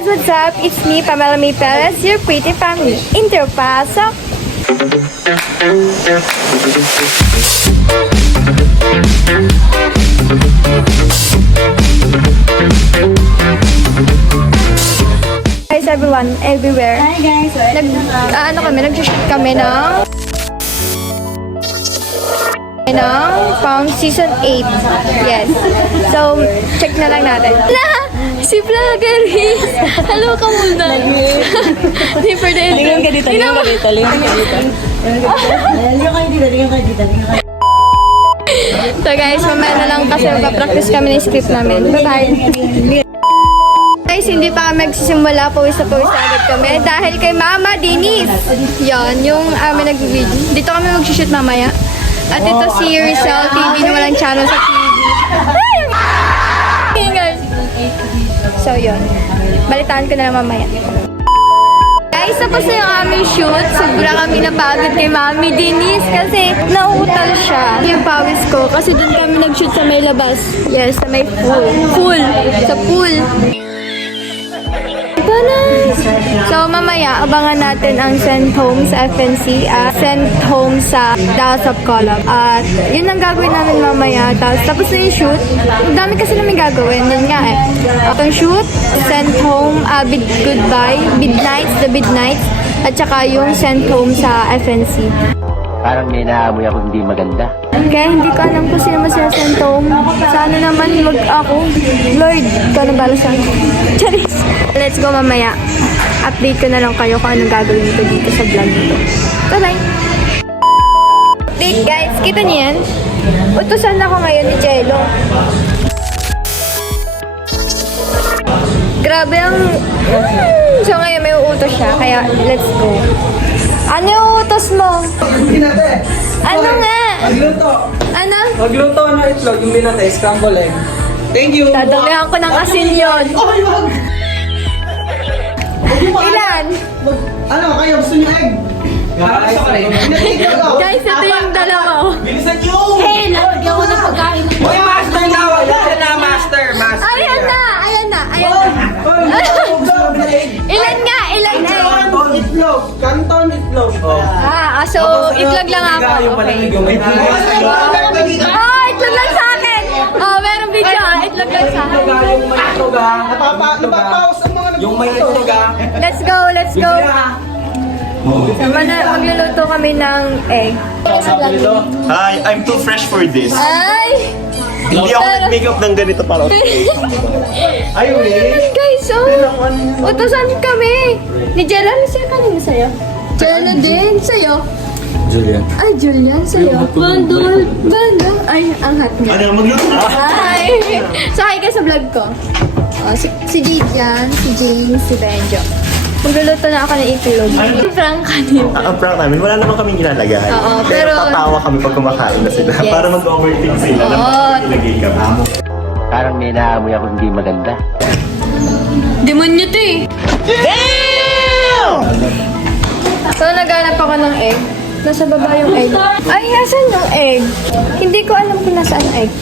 guys, what's up? It's me, Pamela May Perez, your pretty family. Intro, pasok! Guys, everyone, everywhere. Hi guys, Nag-shoot kami ng Pang Season 8. Yes. So, check na lang natin. Si Vloggeries! Hello ka muna. Hindi for the intro. Lingan ka dito. So guys, mamaya na lang kasi magpa-practice kami ng script namin. Bye-bye! Guys, hindi pa kami magsisimula, pawis na agad kami dahil kay Mama Denise. Yan, yung nag-video. Dito kami mag-shoot mamaya. At ito si Rizal TV na walang channel sa TV. Ingay! So yun, balitaan ko na lang mamaya. Guys, tapos na yung aming shoot. Sobra kami napagod kay Mami Denise kasi nauutal siya. Yung pawis ko kasi doon kami nag-shoot sa may labas. Yes, sa may pool. Sa pool. Nice. So, mamaya, abangan natin ang send home sa FNC at send home sa Dallas of Column. At yun ang gagawin namin mamaya. Tapos na yung shoot. Ang dami kasi namin gagawin. Yun nga eh. Ang shoot, send home, bid goodbye, the midnights, at saka yung send home sa FNC. Parang may naamoy ako hindi maganda. Kaya hindi ko alam kung sino masasend home. Sana naman ako. Lord, ikaw na bala sa akin. Charis! Let's go mamaya. Update ko na lang kayo kung anong gagawin ko dito sa vlog nito. Bye-bye! Update guys, kita niyo yan? Utusan ako ngayon ni Jello. Grabe ang... So ngayon may uutos siya, kaya let's go. Ano yung utos mo? Ano nga? Magluto. Ano? Magluto ng itlog, yung binatay, scramble egg. Thank you. Dadagdagan ko ng asin yun. Ay, wag! Ilan? Ano, kayo gusto niyo egg? Guys, ito yung dalawa. Bilisan niyo! Hey, nalagyan ko ng pagkain. Hoy, master na! Wala na, master! Ayan na. Ilan nga? Canton itlog! Canton itlog! So, itlog lang ako. Okay. Oh, itlog lang sa akin. Oh, merong video. Itlog lang sa akin. Yung may itlog Napapaus ang mga Yung may itlog Let's go. Magluluto kami ng egg. Hi, I'm too fresh for this. Ay! Hindi ako nag-makeup ng ganito para. Ay, wait. Guys, utusan kami. Ni Jella, ano sa'yo? Kanina sa'yo? Jella din. Sa'yo? Julian. Ay, Julian, sa'yo. Bandol. Ay, ang hot niya. Ano, magluto na? Hi! So, hi ka sa vlog ko. Si Jijan, si James, si Benjo. Magluluto na ako ng itlog. Frank kanina. Ang prank namin, wala naman kaming ilalagay. Oo, pero pero- tatawa kami pag kumakain na sila. Yes. Para mag-overthink sila na Oo. ilagay kami. Parang may naamoy ako hindi maganda. Demonyo to eh. So, naghanap ako ng egg. Nasa baba yung egg. Ay, nasan yung egg? Hindi ko alam kung nasaan ang egg.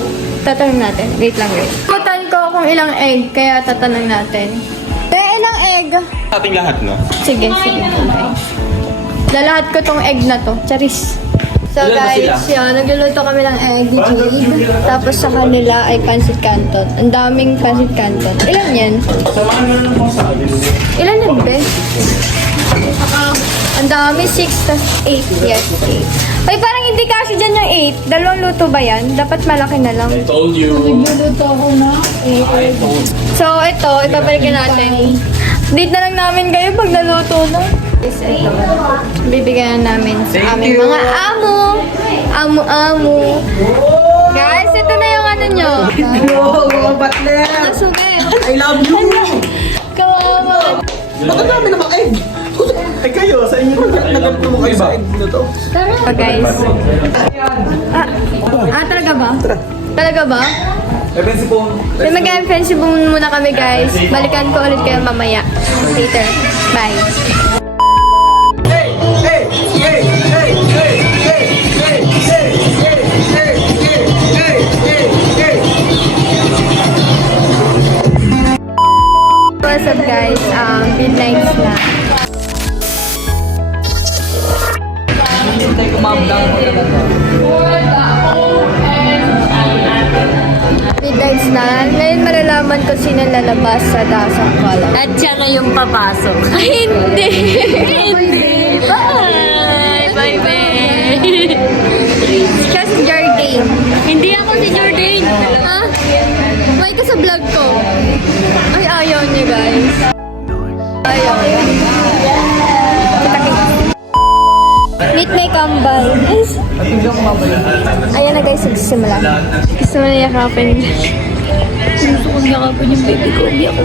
Tatanong natin. Wait lang, guys. Kutan ko kung ilang egg, kaya tatanong natin. Ilang egg? Ating lahat, no? Sige. Okay. Lalahat ko tong egg na to. Charis. So guys, yun, nagluluto kami ng egg ni Jade. Tapos sa kanila ay pancit canton. Ang daming pancit canton. Ilan yan? Samahan mo na po sa akin. Ilan yan, be? Ang dami, 6 tas 8. Yes, 8. Ay, parang hindi kasi dyan yung 8. Dalawang luto ba yan? Dapat malaki na lang. I told you. Nagluluto ako na 8. So, ito, ibabalikin natin. Date na lang namin kayo pag naluto na. Is ito. Bibigyan na namin sa aming mga amo. Amo. Guys, ito na yung ano nyo. Mga butler! Nasugi. I love you! Kawawa. Bakit dami namang egg? Ay kayo, sa inyo. Naganto mo kayo sa egg na to. Tara, guys. Talaga ba? Talaga ba? May mag-fancy boom muna kami, guys. Balikan ko ulit kayo mamaya. Later. Bye. up guys? Midnights na. Hintay ko ma-vlog mo Midnights na. Ngayon malalaman ko sino lalabas sa House of Color. At siya na yung papasok. Ay, hindi! Hindi. Bye! Bye-bye! Siya si Jardine. Hindi ako si Jordan. Ha? May ka sa vlog ko. Ay, ayaw niya guys. Ayaw. Kita-kita. Meet my kambal. Ayan na guys, magsisimula. Gusto mo na yakapin. Gusto kong yakapin yung baby ko. Ubi ako.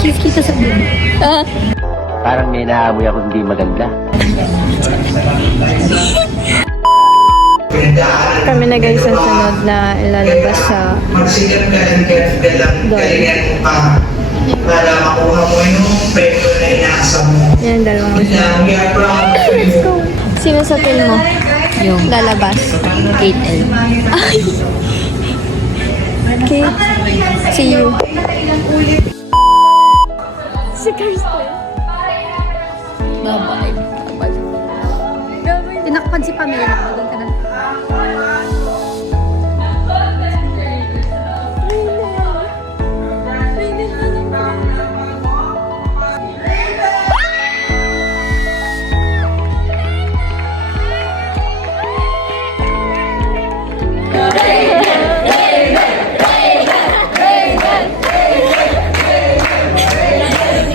Kiss kita sa baby. Ah, Parang may naamoy ako hindi maganda. kami na guys ang sunod na ilalabas sa magsikat ka lang galingan mo pa para makuha mo yung pwede na inaasa mo. yan dalawang Yun lang, we are proud of you. Sino sa team mo? Yung Lalabas. Kate L. Ay! Okay. See you. Si Kirsten. Bye-bye. Tinakpan si Pamela. Maging ka na.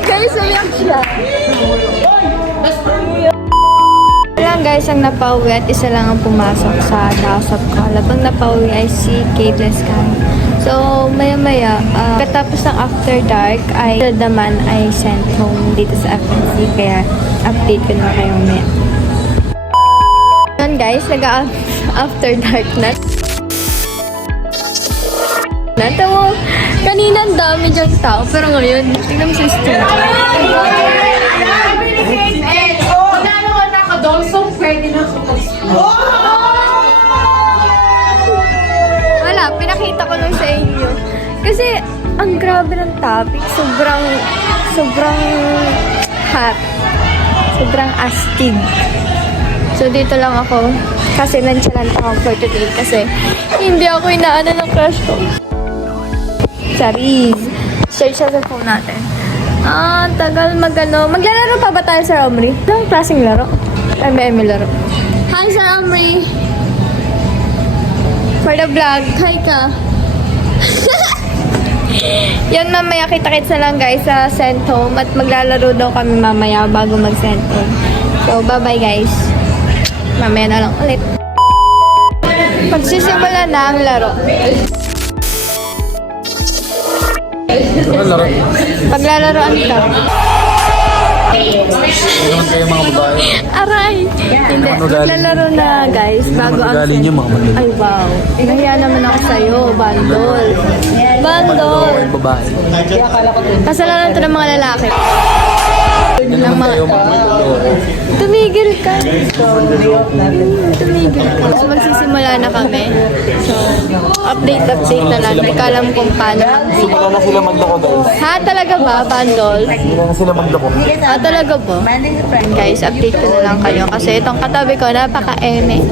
Guys, umiyak siya. Lang guys ang napauwi at isa lang ang pumasok sa House of Color. Ang napauwi ay si Kate Lescan. So, maya-maya, katapos ng after dark, ay naman ay sent home dito sa FNC. Kaya, update ko na kayo maya. Yan guys, nag-after dark na. Natawa, kanina ang dami diyang tao, pero ngayon, tingnan mo sa street. Wala, pinakita ko lang sa inyo. Kasi, ang grabe ng topic. Sobrang hot. Sobrang astig. So, dito lang ako. Kasi nonchalant ako for today. Kasi, hindi ako inaano ng crush ko. Charis. Search sa phone natin. Tagal magano. Maglalaro pa ba tayo sa Omri? Anong klaseng laro? MML laro. Hi, Sir Omri! For the vlog, hi ka! Yan, mamaya kita-kits na lang guys sa send home at maglalaro daw kami mamaya bago mag-send home. So, bye-bye guys. Mamaya na lang ulit. Magsisimula na ang laro. Paglalaroan ka. Ano kayo mga babae? Aray! Hindi, maglalaro na guys bago ang Magaling yung mga madali. Ay wow, nahiya naman ako sa'yo, bandol. Bandol! Babae. Kasalanan to ng mga lalaki. Ng mga... Kayo mga madali. Tumigil ka. Tumigil ka. So, magsisimula na kami. So, update na lang. Hindi ka alam kung paano. Wala na sila maglako guys. Ha? Talaga ba, bandol? Wala na sila maglako. Talaga ba? Guys, update ko na lang kayo. Kasi itong katabi ko, napaka-eme.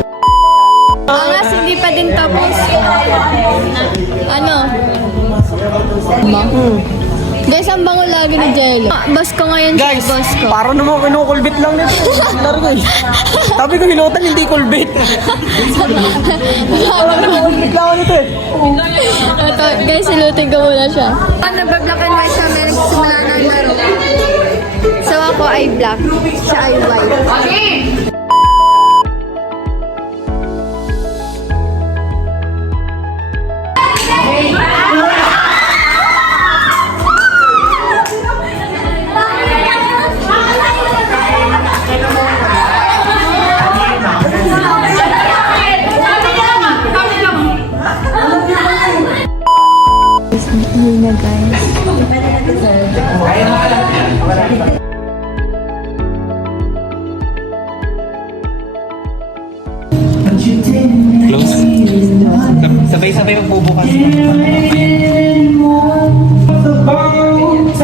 Angas, hindi pa din tapos. Ano? Guys, ang bango lagi ni Jello. Boss ko ngayon Guys, siya, boss ko. para naman kinukulbit lang nito. Laro ko eh. Sabi ko hinutan, hindi kulbit. Kinukulbit lang ako nito eh. Ito, guys, silutin ko muna siya. Nag-black and white siya, may nagsisimula ng laro. So ako ay black, siya ay white. Yun na guys. Close. Sabay-sabay magbubukas. The bones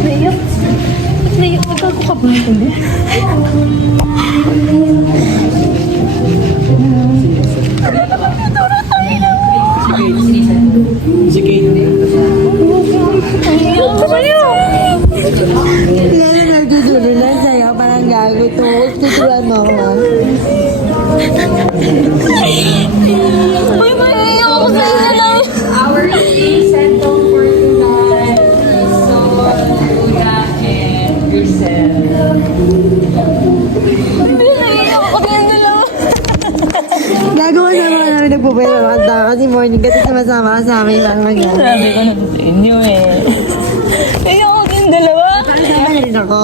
Naiyak. Naiyak. Nagkago ka ba? Lalo nagdudulo lang sa'yo, parang gago to. Tuturuan mo ako. Uy, maiiyak ako sa inyo lang. Our sent home for tonight is Soda and Grisel. Naiiyak ako sa inyo lang. Gagawa sa mga namin nagpupwede ng kanta kasi morning kasi sumasama ka sa amin parang mag-gago. Sabi ko na sa inyo eh. Naiiyak ako sa inyong dalawa. Sama na rin ako.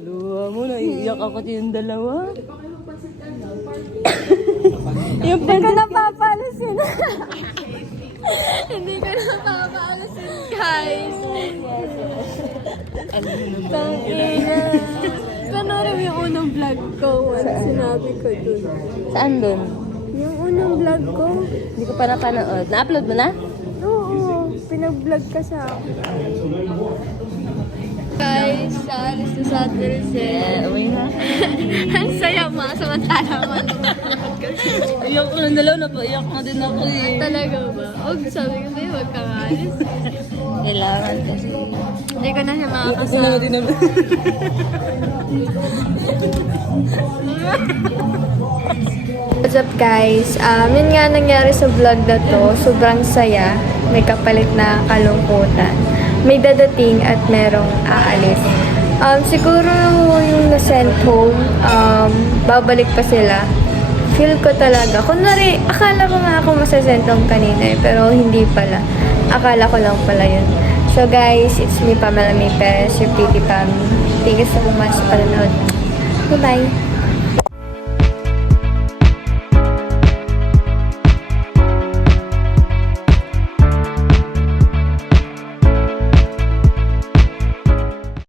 Luha mo, naiiyak ako sa inyong dalawa. Hindi ko napapalasin. Hindi ko napapalasin, guys. Tangina. Panorin mo yung unang vlog ko. Ano sinabi ko dun? Saan dun? Yung unang vlog ko? Hindi ko pa napanood. Na-upload mo na? Oo, pinag-vlog ka sa akin. Guys, alis na sa Thursday. Uwi na. Ang saya mo, samantala mo. Iyak ko ng dalawa, napaiyak na din ako eh. Talaga ba? Og, sabi ko sa'yo, huwag kang alis. Kailangan kasi. Hindi ko na siya makakasama. din naman. What's up guys? Yun nga nangyari sa vlog na to. Sobrang saya. May kapalit na kalungkutan. May dadating at merong aalis. Siguro yung na-sent home, babalik pa sila. Feel ko talaga. Kunwari, akala ko nga ako masasend home kanina eh, pero hindi pala. Akala ko lang pala yun. So guys, it's me Pamela May Perez, your pretty Pam. Thank you so much sa panonood. Bye-bye!